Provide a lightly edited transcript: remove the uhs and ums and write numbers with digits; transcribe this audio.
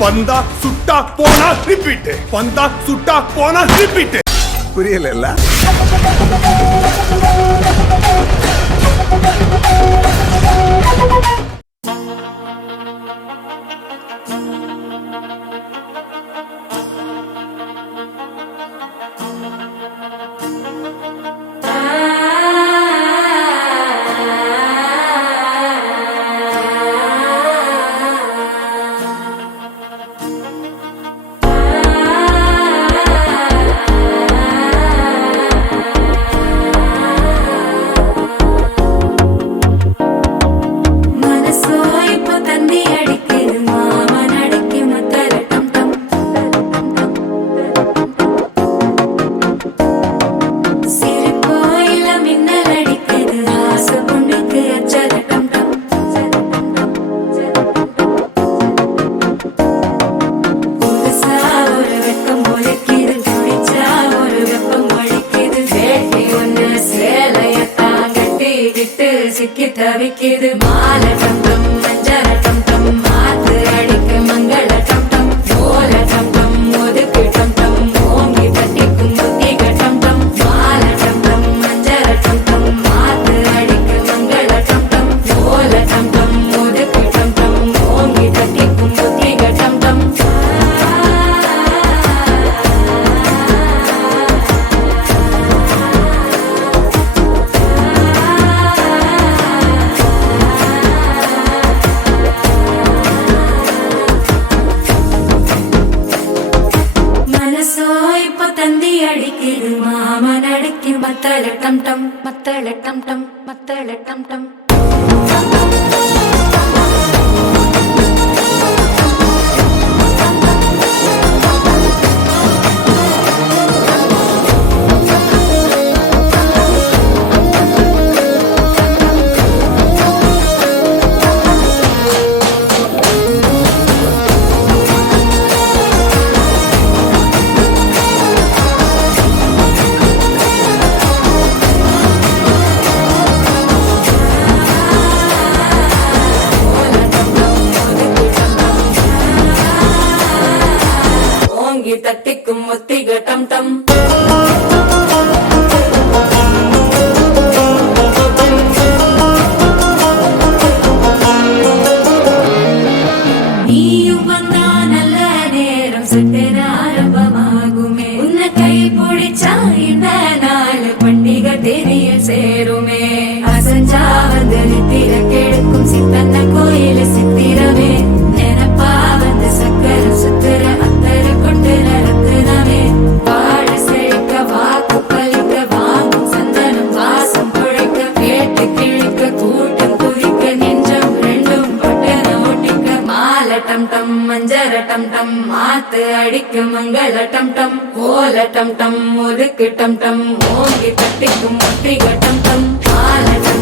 வந்தா சுட்டா போனா ரிப்பீட், வந்தா சுட்டா போனா ரிப்பீட். புரியல. சிக்கி தவிக்குது மால டம் டம் மஞ்சள டம் டம் மாத்து அடிக்க மங்கள டம் டம் ஓல டம் டம் ஒதுக்கு டம் டம் ஓங்கி தட்டிக்கும் புத்திக டம் டம் மால டம் டம் மஞ்சள டம் டம் மாத்து அடிக்க மங்கள டம் டம் ஓல டம் டம் ஒதுக்கு டம் டம் ஓங்கி தட்டிக்கும் புத்திக டம் டம். தந்தி அடிக்குது மாமன் அடிக்கு மத்தள டம் டம் மத்தள டம் டம் மத்தள டம் டம். தட்டிக்கும் ஒத்திக டம் டம். நீயும் வந்தா நல்ல நேரம் சட்டென ஆரம்பமாகுமே, உன்னை கை பிடிச்சா இந்த நாள் பண்டிகை தெரிய சேருமே. அசஞ்சா வந்து நித்திர கெடுக்கும் சித்தன்ன கோயில சித்திரமே, நினப்பா வந்து சக்கர சுத்திர அத்தர கொண்டு நடத்துனவே. வாழ செழிக்க வாக்கு பலிக்க வாங்கும் சந்தனம் வாசம் குழைக்க கேட்டு கிழிக்க கூட்டம் குதிக்க நெஞ்சம் ரெண்டும் பட்டன ஒட்டிக்க மால டம் டம் மஞ்சர டம் டம் மாத்து அடிக்க மங்கள டம் டம் ஓல டம் டம் ஒதுக்கு டம் டம் ஓங்கி தட்டிக்கும் ஒட்டிக டம் டம் மால டம்